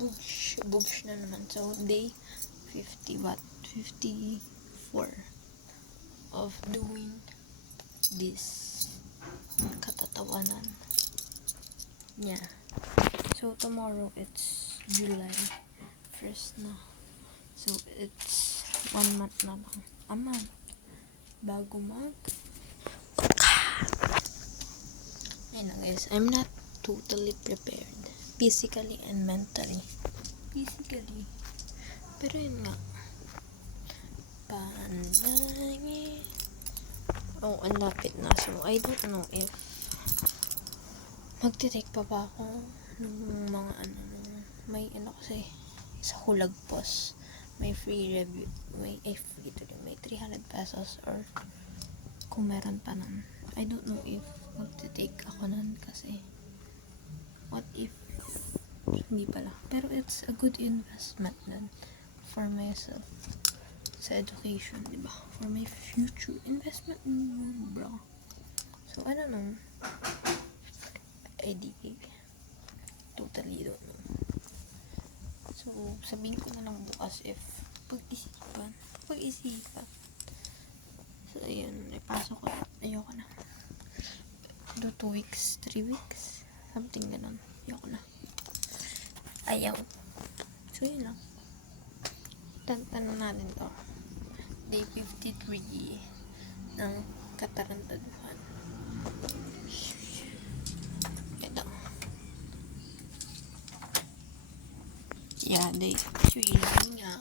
Boosh na naman. So, day 54 of doing this katatawanan. Yeah. So, tomorrow, it's July 1st na. So, it's 1 month na lang. A month. Bago ayun na guys, I'm not totally prepared. Physically and mentally. Pero yun nga. Panangin. Oh, ang lapit na. So, I don't know if magtitake pa ba ako nung mga may kasi sa Hulag Post may free review, may 300 pesos or kung meron pa nun. I don't know if magtitake ako nun kasi what if hindi pala. Pero it's a good investment nun for myself sa education, diba? For my future investment, bro. So, I don't know. I totally don't know. So, sabihin ko na lang bukas if pag-isipan. So, ayun, ipasok ko. Ayoko na. Do 2 weeks, 3 weeks, something ganon. Ayoko na. Ayaw. So, yun lang. Tantanan natin to. Day 53 ng katarantaduhan. Ito. Yeah, day 3 nga.